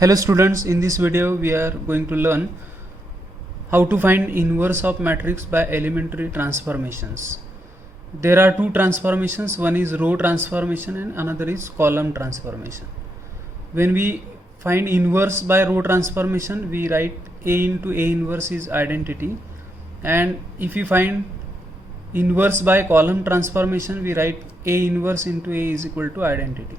Hello students, in this video we are going to learn how to find inverse of matrix by elementary transformations. There are two transformations, one is row transformation and another is column transformation. When we find inverse by row transformation, we write A into A inverse is identity, and if we find inverse by column transformation, we write A inverse into A is equal to identity.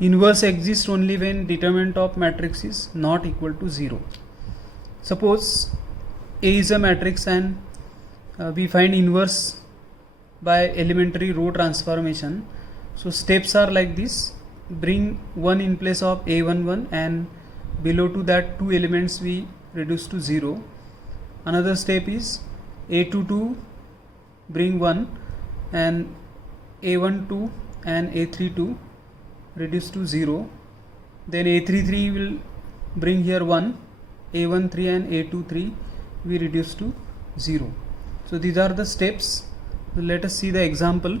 Inverse exists only when determinant of matrix is not equal to 0. Suppose A is a matrix and we find inverse by elementary row transformation. So steps are like this: bring 1 in place of A11 and below to that two elements we reduce to 0. Another step is A22 bring 1 and A12 and A32 reduce to 0. Then A33 will bring here 1, A13 and A23 we reduce to 0. So these are the steps. So let us see the example.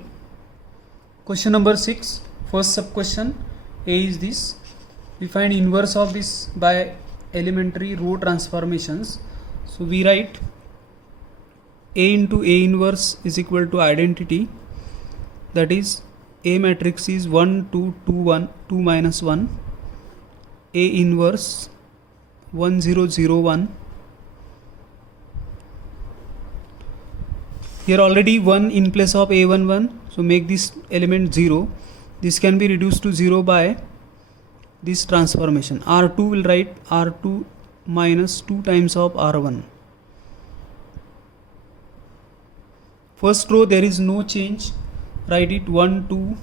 Question number 6, first sub question. A is this. We find inverse of this by elementary row transformations. So we write A into A inverse is equal to identity, that is A matrix is 1 2 2 1 2 minus 1, A inverse 1 0 0 1. Here already 1 in place of A11, so make this element 0. This can be reduced to 0 by this transformation. R2 will write R2 minus 2 times of R1. First row there is no change. Write it 1 2.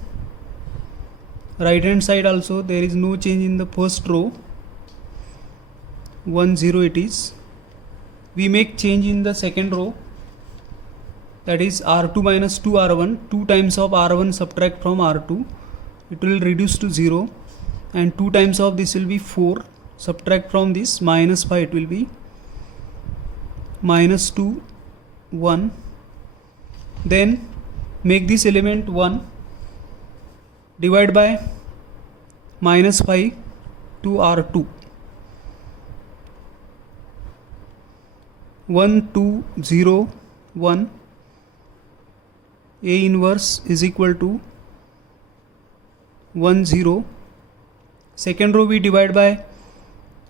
Right hand side also there is no change in the first row. 1 0 it is. We make change in the second row, that is R2 minus 2 R1. 2 times of R1 subtract from R2, it will reduce to 0, and 2 times of this will be 4. Subtract from this minus 5, it will be minus 2 1. Then make this element 1, divide by minus 5 to R2. 1 2 0 1. A inverse is equal to 1 0. Second row we divide by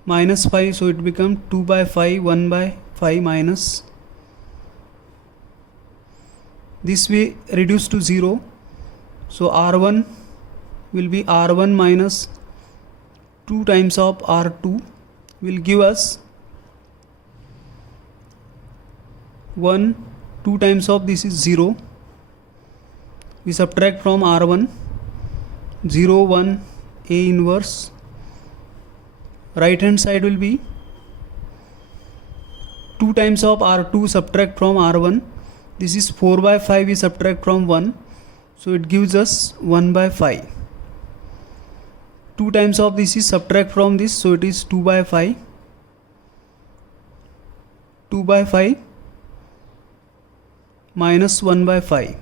minus 5, so it becomes 2 by 5 1 by 5 minus. This we reduce to 0, so R1 will be R1 minus 2 times of R2 will give us 1. 2 times of this is 0. We subtract from R1 0 1 A inverse. Right hand side will be 2 times of R2 subtract from R1. This is 4 by 5, we subtract from 1, so it gives us 1 by 5. 2 times of this is subtract from this, so it is 2 by 5. 2 by 5 minus 1 by 5.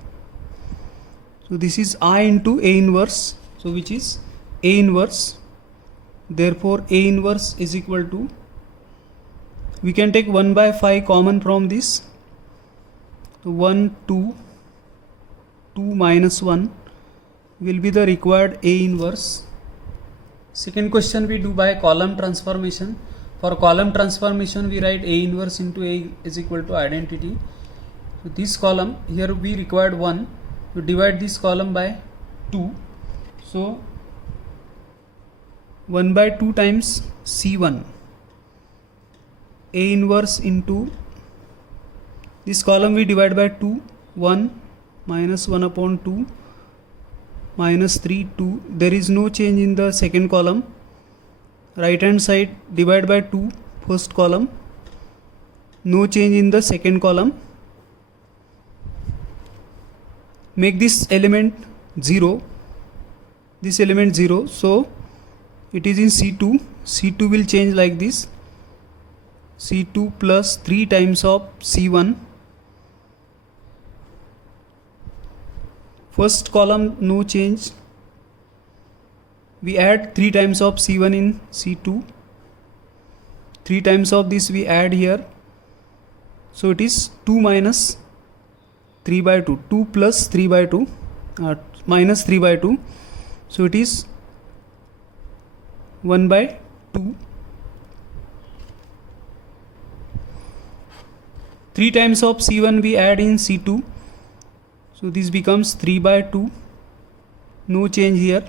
So this is I into A inverse, so which is A inverse. Therefore A inverse is equal to, we can take 1 by 5 common from this. 1 2 2 minus 1 will be the required A inverse. Second question we do by column transformation. For column transformation we write A inverse into A is equal to identity. So this column here we required 1, to divide this column by 2. So 1 by 2 times C1. A inverse into this column we divide by 2, 1 minus 1 upon 2 minus 3 2. There is no change in the second column. Right hand side divide by 2 first column, no change in the second column. Make this element 0, this element 0, so it is in C2. C2 will change like this: C2 plus 3 times of C1. First column no change, we add 3 times of C1 in C2, 3 times of this we add here, so it is 2 minus 3 by 2, 2 plus 3 by 2, minus 3 by 2, so it is 1 by 2. 3 times of C1 we add in C2, so this becomes 3 by 2, no change here,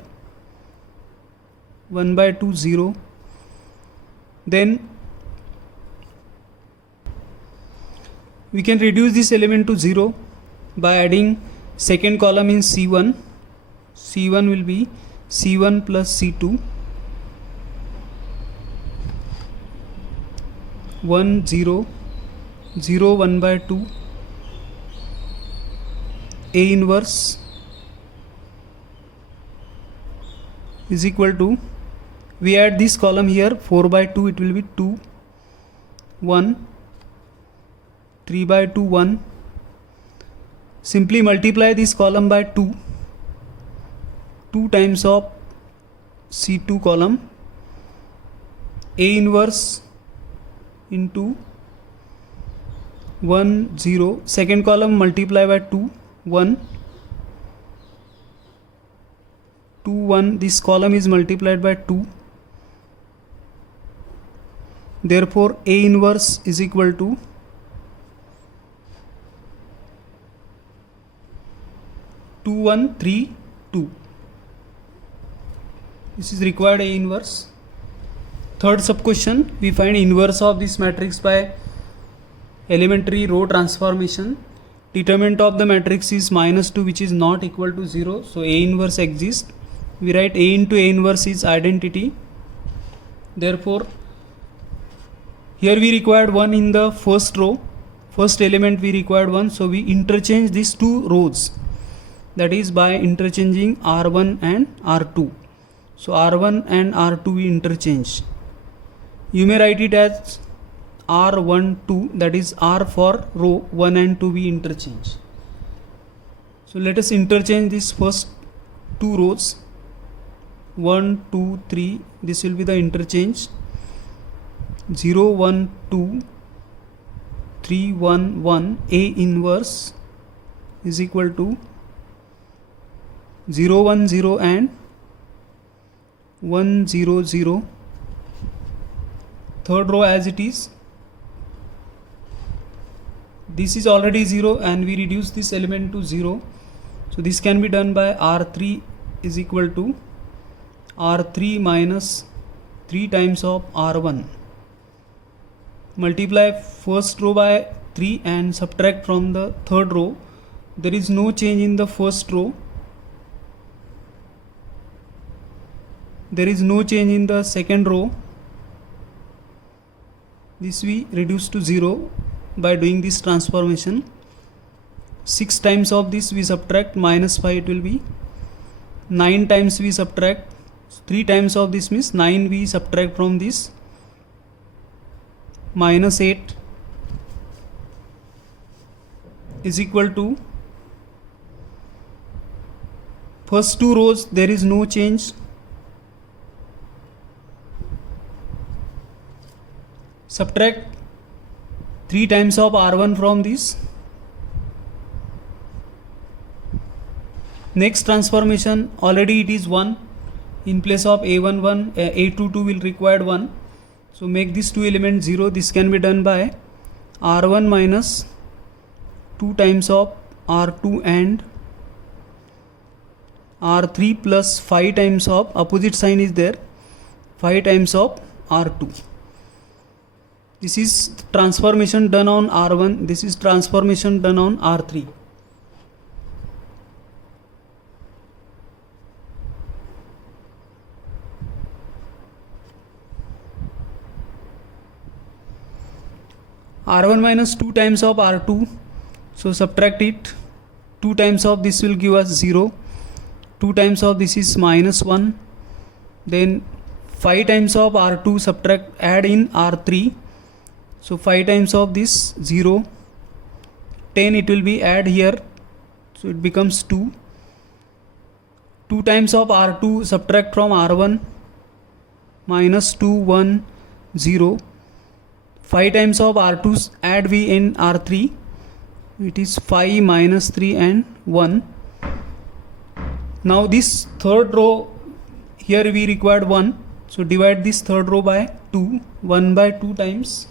1 by 2 0. Then we can reduce this element to 0 by adding second column in C1. C1 will be C1 plus C2, 1 0 0 1 by 2, A inverse is equal to, we add this column here, 4 by 2, it will be 2 1, 3 by 2 1. Simply multiply this column by 2, 2 times of C2 column, A inverse into 1 0, second column multiply by 2 1, 2 1, this column is multiplied by 2, therefore A inverse is equal to 2 1 3 2. This is required A inverse. Third sub question, we find inverse of this matrix by elementary row transformation. Determinant of the matrix is minus 2, which is not equal to 0, so A inverse exists. We write A into A inverse is identity, therefore here we required 1 in the first row, first element we required 1, so we interchange these two rows, that is by interchanging R1 and R2. So R1 and R2 we interchange. You may write it as R12, that is R for row 1 and 2 we interchange. So let us interchange these first two rows, 1 2 3, this will be the interchange, 0 1 2 3 1 1, A inverse is equal to 0 1 0 and 1 0 0. Third row as it is, this is already 0 and we reduce this element to 0, so this can be done by R3 is equal to R3 minus 3 times of R1. Multiply first row by 3 and subtract from the third row. There is no change in the first row, there is no change in the second row, this we reduce to 0 by doing this transformation. 6 times of this we subtract, minus 5 it will be, 9 times we subtract, 3 times of this means 9 we subtract from this, minus 8 is equal to, first two rows there is no change, subtract 3 times of R1 from this. Next transformation, already it is 1, in place of A11, A22 will require 1, so make this two elements 0. This can be done by R1 minus 2 times of R2 and R3 plus 5 times of, opposite sign is there, 5 times of R2. This is transformation done on R1, this is transformation done on R3. R1 minus 2 times of R2, so subtract it, 2 times of this will give us 0, 2 times of this is minus 1, then 5 times of R2 subtract, add in R3, so 5 times of this 0, 10 it will be add here, so it becomes 2, 2 times of R2 subtract from R1 minus 2 1 0. 5 times of R2 add we in R3, it is 5 minus 3 and 1. Now this third row, here we required 1, so divide this third row by 2. 1 by 2 times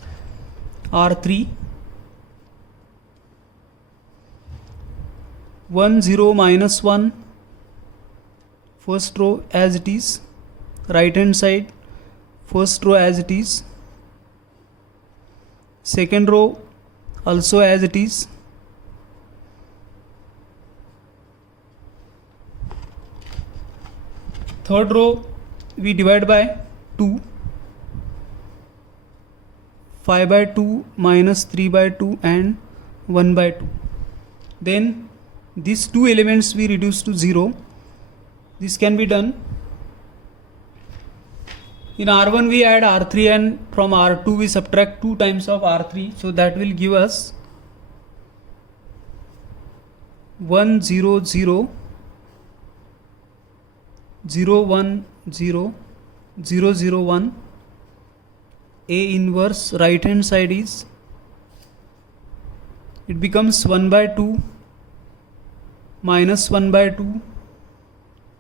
R3. 1 0 minus 1, first row as it is, right hand side first row as it is, second row also as it is, third row we divide by 2. 5 by 2 minus 3 by 2 and 1 by 2. Then these two elements we reduce to 0. This can be done. In R1 we add R3 and from R2 we subtract 2 times of R3. So that will give us 1 0 0 0 1 0 0 0 1. A inverse right hand side is, it becomes 1 by 2 minus 1 by 2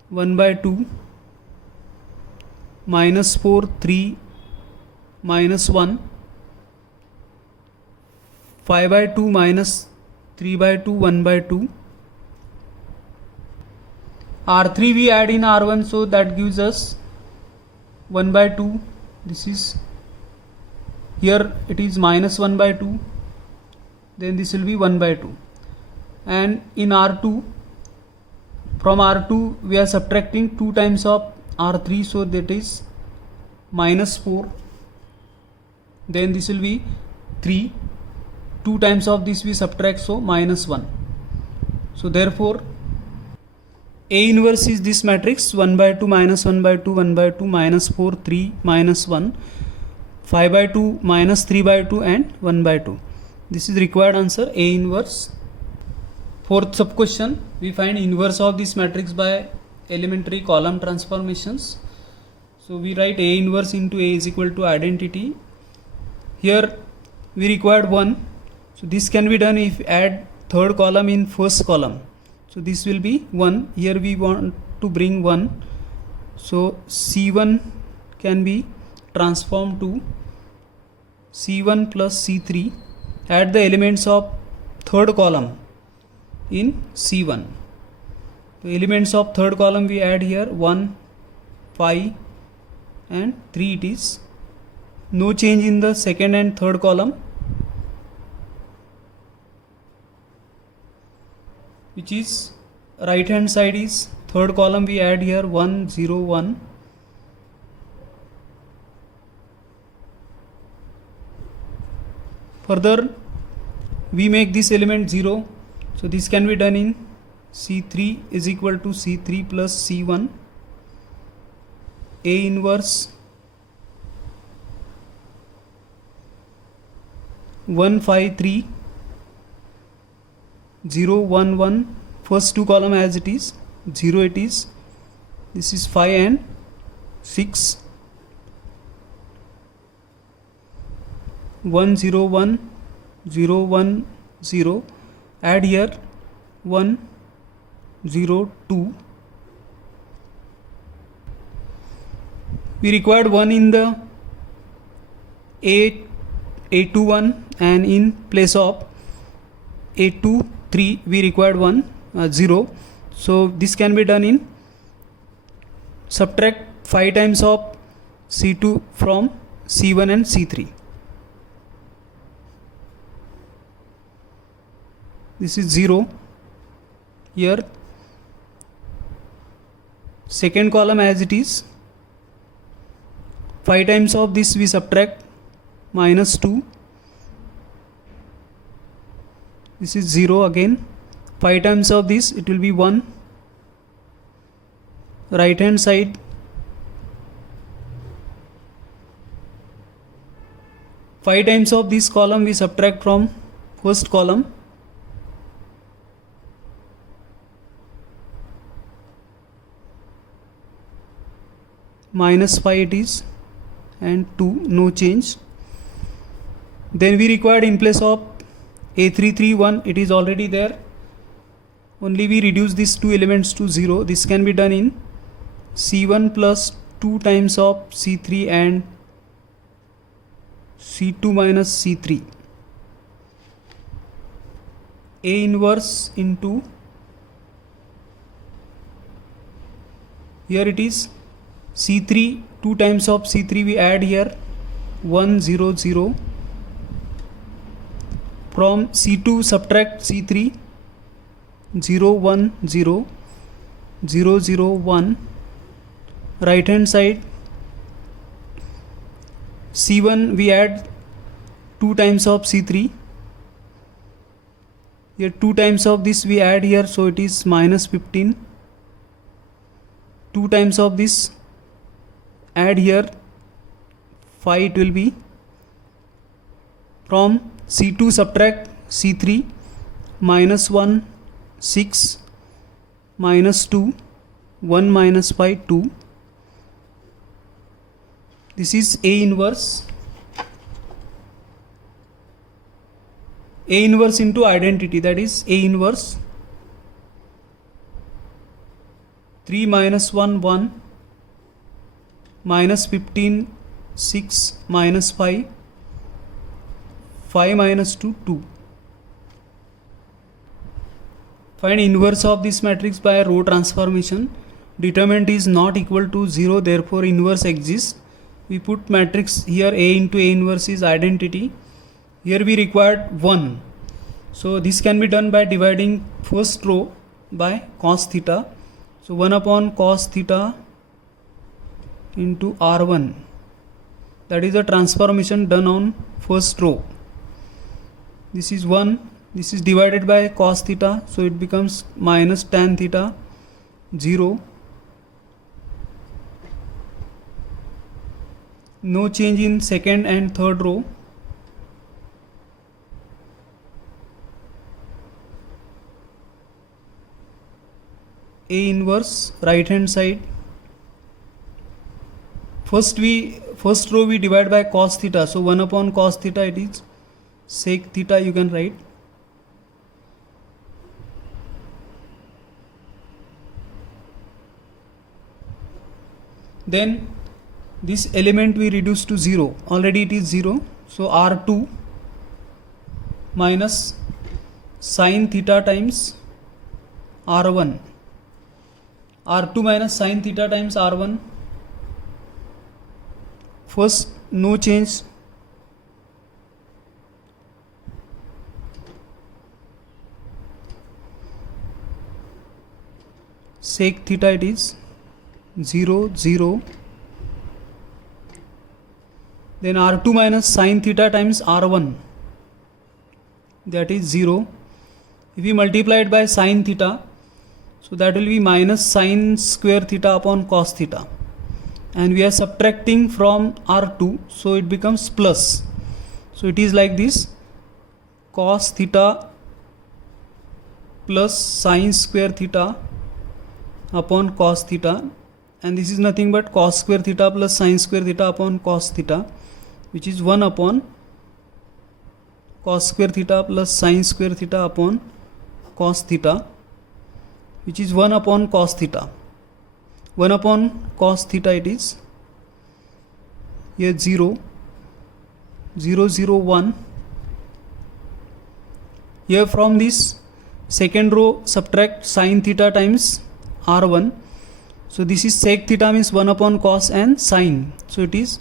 1 by 2 minus 4 3 minus 1 5 by 2 minus 3 by 2 1 by 2. R3 we add in R1, so that gives us 1 by 2. This is, here it is minus 1 by 2, then this will be 1 by 2. And in R2, from R2 we are subtracting 2 times of R3, so that is minus 4, then this will be 3. 2 times of this we subtract, so minus 1. So therefore A inverse is this matrix: 1 by 2 minus 1 by 2 1 by 2 minus 4 3 minus 1 5 by 2 minus 3 by 2 and 1 by 2. This is required answer, A inverse. Fourth sub question, we find inverse of this matrix by elementary column transformations. So we write A inverse into A is equal to identity. Here we required 1, so this can be done if add third column in first column. So this will be 1. Here we want to bring 1, so C1 can be transformed to C1 plus C3. Add the elements of third column in C1. The elements of third column we add here 1 5 and 3 it is. No change in the second and third column, which is right hand side is third column we add here 1 0 1. Further we make this element 0, so this can be done in C3 is equal to C3 plus C1. A inverse 1 5 3 0 1 1, first two column as it is, 0 it is, this is 5 and 6. 1 0 1 0 1 0, add here 1 0 2. We required 1 in the A21 and in place of A23 we required 0. So this can be done in subtract 5 times of C2 from C1 and C3. This is 0. Here second column as it is, 5 times of this we subtract, minus 2. This is 0 again. 5 times of this it will be 1. Right hand side 5 times of this column we subtract from first column. minus 5 it is, and 2, no change. Then we required in place of A331, it is already there, only we reduce these two elements to 0. This can be done in C1 plus 2 times of C3 and C2 minus C3. A inverse into, here it is C3, 2 times of C3 we add here, 1 0 0. From C2 subtract C3, 0 1 0 0 0 1. Right hand side C1 we add 2 times of C3, here 2 times of this we add here, so it is minus 15. 2 times of this add here, 5 it will be. From C2 subtract C3, minus 1 6, minus 2 1 minus 5 2. This is A inverse. A inverse into identity, that is A inverse 3 minus 1 1, minus 15 6, minus 5 5 minus 2 2. Find inverse of this matrix by row transformation. Determinant is not equal to 0, therefore inverse exists. We put matrix here, A into A inverse is identity. Here we required 1. So this can be done by dividing first row by cos theta. So 1 upon cos theta into R1. That is a transformation done on first row. This is 1. This is divided by cos theta. So it becomes minus tan theta 0. No change in second and third row. A inverse right hand side. First row we divide by cos theta. So 1 upon cos theta, it is sec theta you can write. Then this element we reduce to 0. Already it is 0. So R2 minus sin theta times R1. R2 minus sin theta times R1. First, no change. Sec theta it is 0 0. Then R2 minus sin theta times R1, that is 0. If we multiply it by sin theta, so that will be minus sin square theta upon cos theta. And we are subtracting from R2, so it becomes plus. So it is like this, cos theta plus sin square theta upon cos theta. And this is nothing but cos square theta plus sin square theta upon cos theta, which is 1 upon cos square theta plus sin square theta upon cos theta, which is 1 upon cos theta. 1 upon cos theta it is here 0 0 0 1. Here from this second row subtract sin theta times R1. So this is sec theta means 1 upon cos and sin. So it is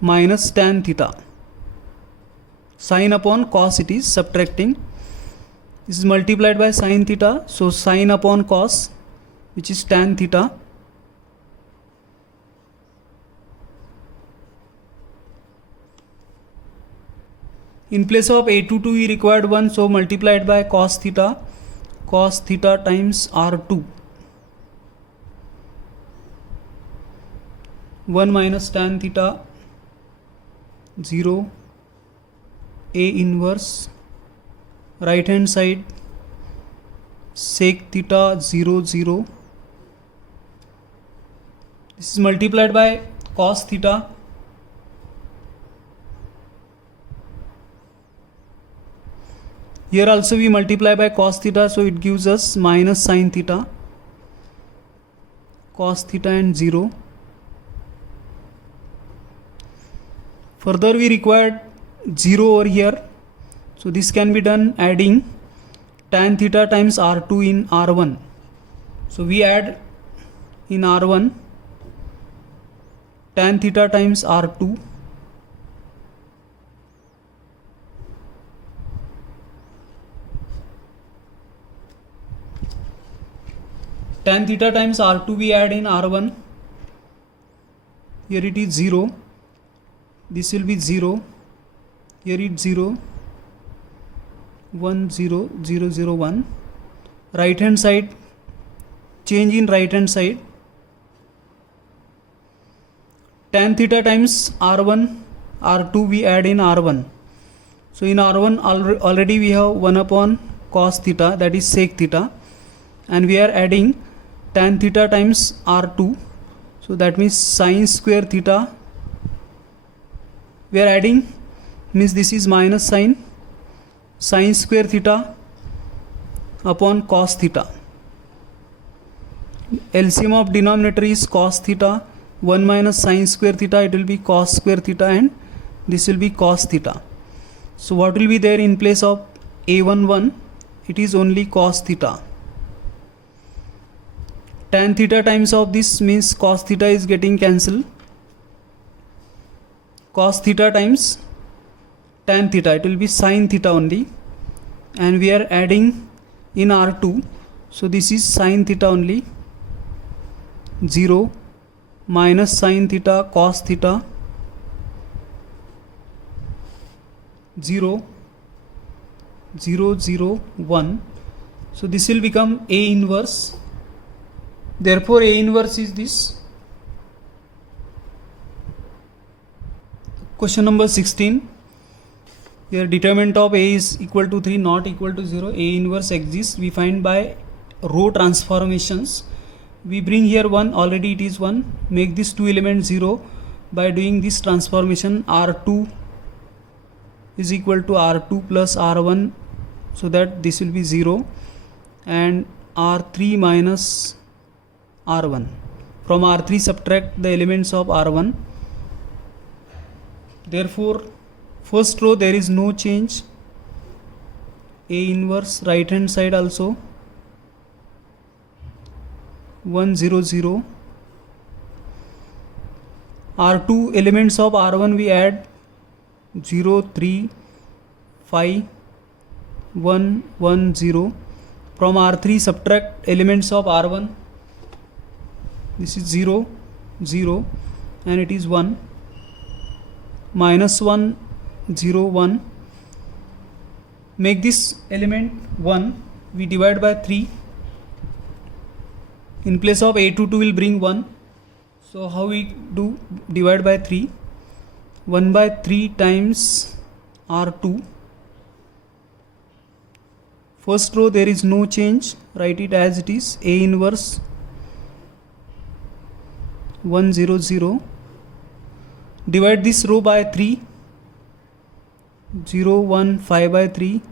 minus tan theta. Sin upon cos it is subtracting. This is multiplied by sin theta. So sin upon cos, which is tan theta. In place of A22 we required 1, so multiplied by cos theta times R2. 1 minus tan theta 0. A inverse right hand side sec theta 0 0. This is multiplied by cos theta. Here also we multiply by cos theta, so it gives us minus sin theta, cos theta and 0. Further we required 0 over here, so this can be done adding tan theta times r2 in r1. So we add in r1 tan theta times r2 tan theta times r2 we add in r1. Here it is 0, this will be 0, here it's 0, 1 0 0 0 1. Right hand side, change in right hand side, tan theta times r1 r2 we add in r1. So in r1 already we have 1 upon cos theta, that is sec theta, and we are adding tan theta times r2, so that means sin square theta. We are adding, means this is minus sin square theta upon cos theta. LCM of denominator is cos theta, 1 minus sin square theta, it will be cos square theta, and this will be cos theta. So what will be there in place of a11? It is only cos theta. Tan theta times of this means cos theta is getting cancelled. Cos theta times tan theta, it will be sin theta only, and we are adding in r2, so this is sin theta only, 0 minus sin theta cos theta, 0 0 0 1. So this will become A inverse. Therefore A inverse is this. Question number 16. Here determinant of A is equal to 3, not equal to 0. A inverse exists. We find by row transformations. We bring here 1, already it is 1. Make this 2 element 0 by doing this transformation. R2 is equal to R2 plus R1, so that this will be 0, and R3 minus R1. From R3 subtract the elements of R1. Therefore first row there is no change. A inverse, right hand side also 1 0 0. R2 elements of R1 we add 0 3 5 1 1 0. From R3 subtract elements of R1. This is 0 0, and it is 1, minus 1 0 1. Make this element 1, we divide by 3. In place of A22 will bring 1. So how we do? Divide by 3. 1 by 3 times R2. First row there is no change, write it as it is. A inverse 1 0 0. Divide this row by 3. 0 1 5 by 3,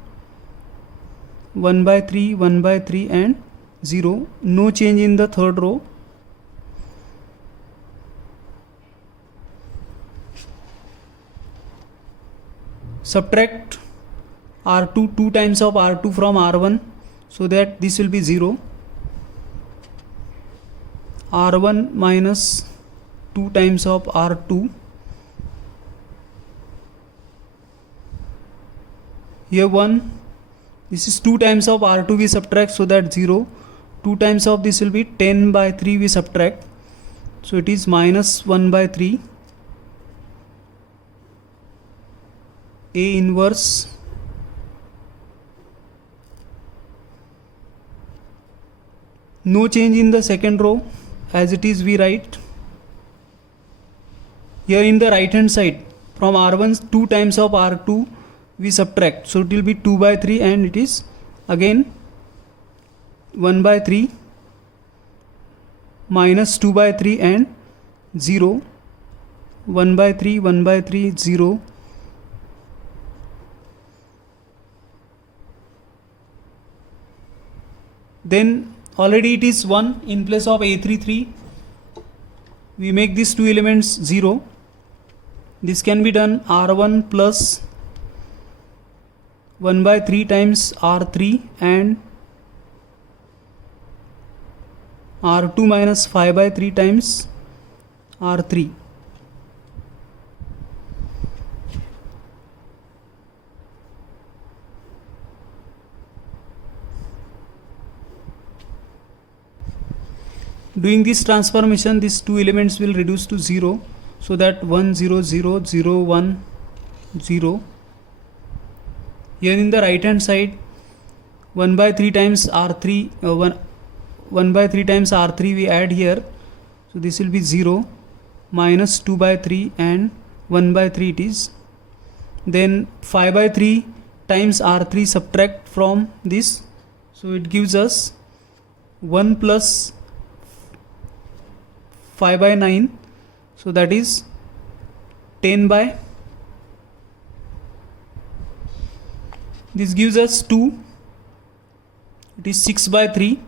1 by 3 1 by 3 and 0. No change in the third row. Subtract R2, 2 times of R2 from R1, so that this will be 0. R1 minus 2 times of R2. Here 1, this is 2 times of R2 we subtract, so that 0. 2 times of this will be 10 by 3 we subtract, so it is minus 1 by 3. A inverse no change in the second row, as it is we write. Here in the right hand side, from R1 2 times of R2 we subtract, so it will be 2 by 3 and it is again 1 by 3 minus 2 by 3 and 0, 1 by 3, 1 by 3, 0. Then already it is 1 in place of A3, 3. We make these two elements 0. This can be done R1 plus 1 by 3 times R3 and R2 minus 5 by 3 times R3. Doing this transformation, these two elements will reduce to 0, so that 1 0 0 0 1 0. Here in the right hand side, 1 by 3 times R3 1 by 3 times R3 we add here, so this will be 0, minus 2 by 3 and 1 by 3 it is. Then 5 by 3 times R3 subtract from this, so it gives us 1 plus 5 by 9, so that is 10 by, this gives us 2, it is 6 by 3.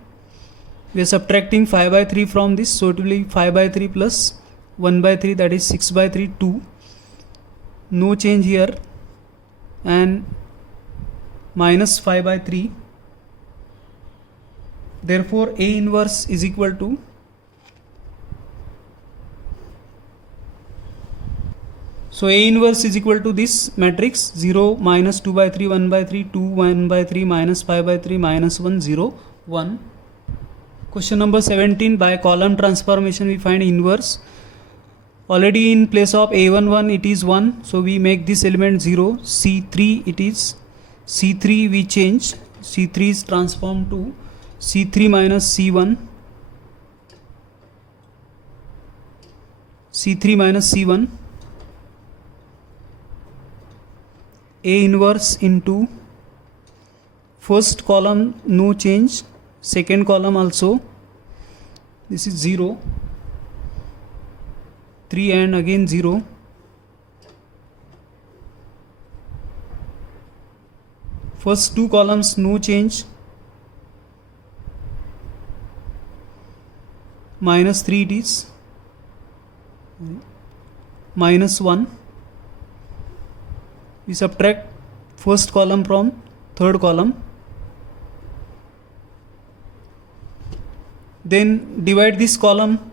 We are subtracting 5 by 3 from this, so it will be 5 by 3 plus 1 by 3, that is 6 by 3, 2. No change here, and minus 5 by 3. Therefore A inverse is equal to, so A inverse is equal to this matrix 0, minus 2 by 3, 1 by 3, 2, 1 by 3, minus 5 by 3, minus 1, 0, 1. Question number 17, by column transformation we find inverse. Already in place of A11 it is 1, so we make this element 0. C3 it is, C3 we change, C3 is transformed to C3 minus C1, C3 minus C1. A inverse into first column no change, second column also, this is 0, 3 and again 0. First two columns no change, minus 3 it is, minus 1. We subtract first column from third column, then divide this column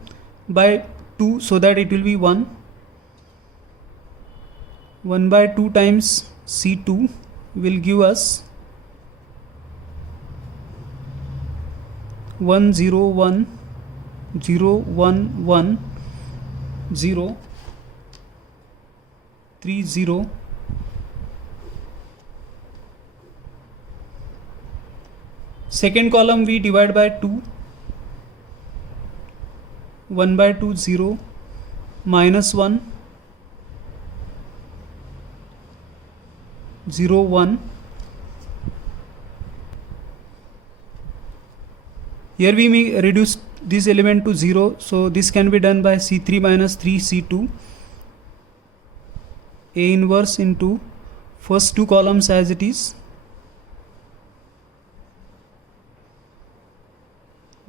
by 2, so that it will be 1. 1 by 2 times C2 will give us 1 0 1 0 1 1 0 3 0. Second column we divide by 2, 1 by 2 0, minus 1 0 1. Here we may reduce this element to 0, so this can be done by C3 minus 3 C2. A inverse into first two columns as it is,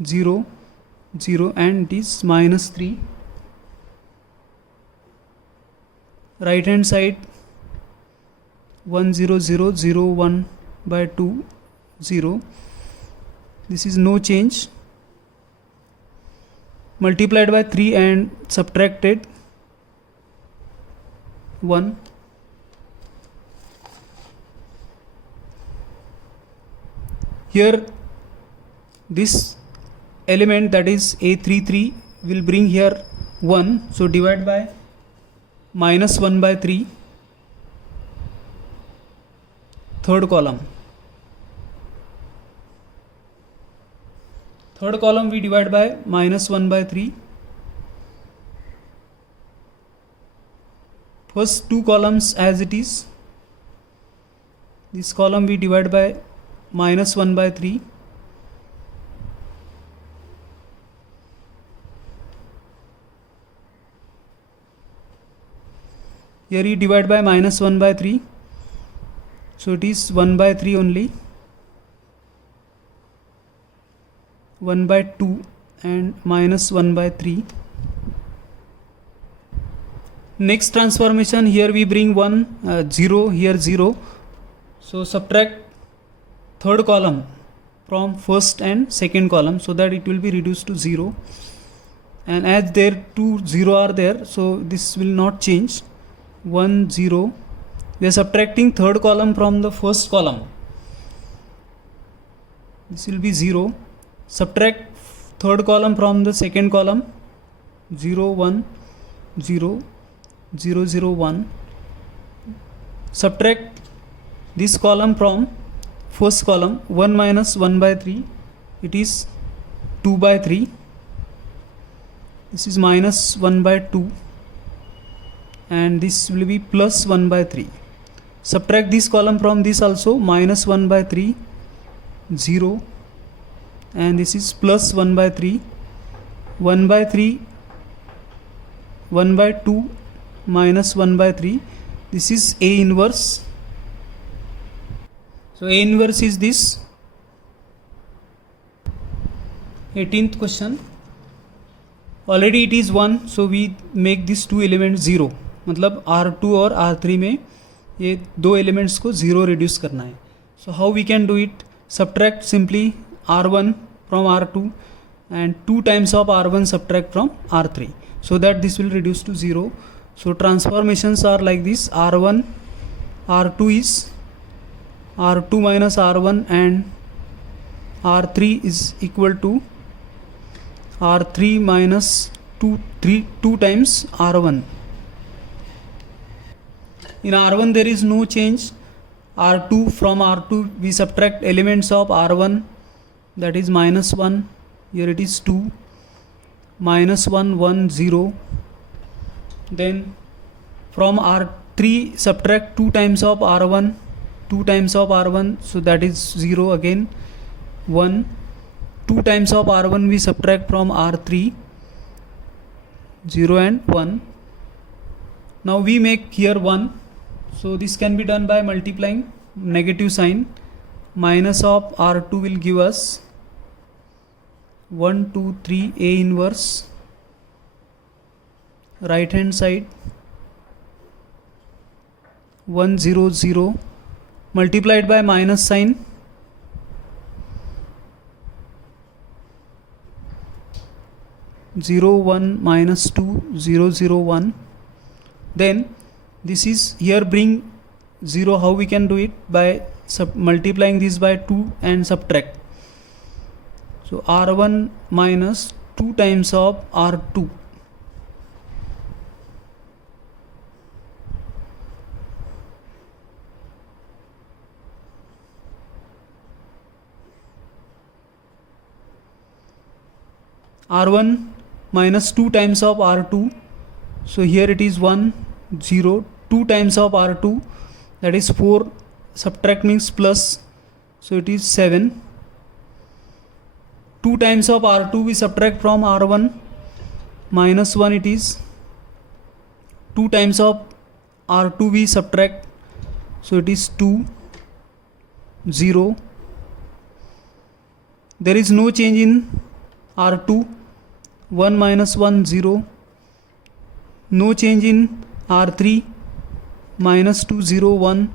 0 0 and it is minus 3. Right hand side 1 0 0 0 1 by 2 0, this is no change, multiplied by 3 and subtracted 1. Here this element, that is A33, will bring here 1, so divide by minus 1 by 3, third column. Third column we divide by minus 1 by 3. First two columns as it is, this column we divide by minus 1 by 3. Here we divide by minus 1 by 3. So it is 1 by 3 only. 1 by 2 and minus 1 by 3. Next transformation, here we bring 1, 0, here 0. So subtract third column from first and second column so that it will be reduced to 0. And as there 2 0 are there, so this will not change. 1 0. We are subtracting third column from the first column. This will be 0. Subtract third column from the second column. 0 1 0 0 0 1. Subtract this column from first column. 1 minus 1 by 3, it is 2 by 3. This is minus 1 by 2 and this will be plus 1 by 3. Subtract this column from this also. Minus 1 by 3, 0, and this is plus 1 by 3. 1 by 3, 1 by 2 minus 1 by 3. This is A inverse. So A inverse is this. 18th question. Already it is 1, so we make these two elements 0. मतलब R2 और R3 में ये दो elements को 0 reduce करना है. So how we can do it? Subtract simply R1 from R2 and 2 times of R1 subtract from R3 so that this will reduce to 0. So transformations are like this. R1, R2 is R2 minus R1 and R3 is equal to R3 minus 2 times R1. In R1 there is no change. R2, from R2 we subtract elements of R1, that is minus 1. Here it is 2. Minus 1, 1, 0. Then from R3 subtract 2 times of R1. 2 times of R1, so that is 0 again. 1. 2 times of R1 we subtract from R3. 0 and 1. Now we make here 1. So this can be done by multiplying negative sign. Minus of R2 will give us 1, 2, 3 A inverse. Right hand side 1, 0, 0 multiplied by minus sign. 0, 1 minus 2, 0, 0, 1. Then this is here bring 0. How we can do it? By multiplying this by 2 and subtract. So R1 minus 2 times of R2. R1 minus 2 times of R2. So here it is 1, 0, 2 times of R2, that is 4. Subtract means plus, so it is 7. 2 times of R2 we subtract from R1. Minus 1 it is. 2 times of R2 we subtract, so it is 2, 0. There is no change in R2. 1 minus 1, 0. No change in R3. Minus 2, 0, 1.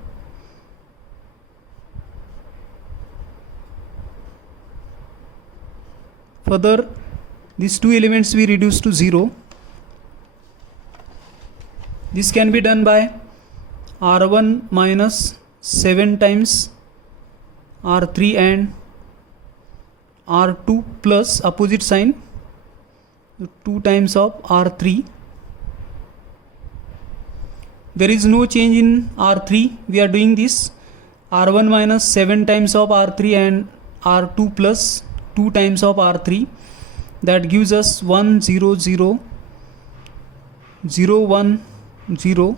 Further, these two elements we reduce to 0. This can be done by R1 minus 7 times R3 and R2 plus opposite sign 2 times of R3. There is no change in R3. We are doing this. R1 minus 7 times of R3 and R2 plus 2 times of R3. That gives us 1, 0, 0, 0, 1, 0.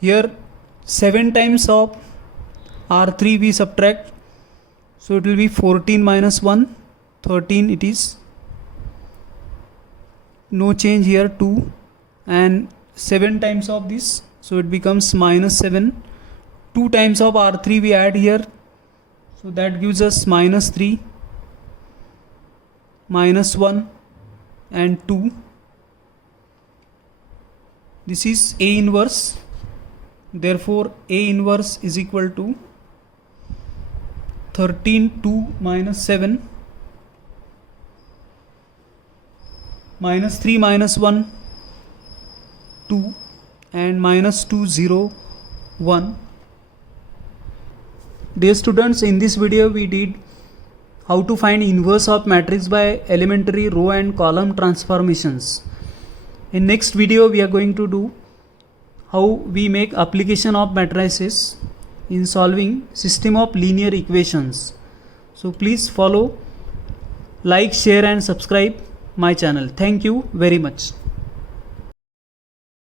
Here 7 times of R3 we subtract. So it will be 14 minus 1, 13 it is. No change here, 2. And 7 times of this, so it becomes minus 7. 2 times of R3 we add here, so that gives us minus 3, minus 1 and 2. This is A inverse, therefore A inverse is equal to 13 2 minus 7 minus 3 minus 1 2 and minus 2 0 1. Dear students, in this video we did how to find inverse of matrix by elementary row and column transformations. In next video we are going to do how we make application of matrices in solving system of linear equations. So please follow, like, share and subscribe my channel. Thank you very much.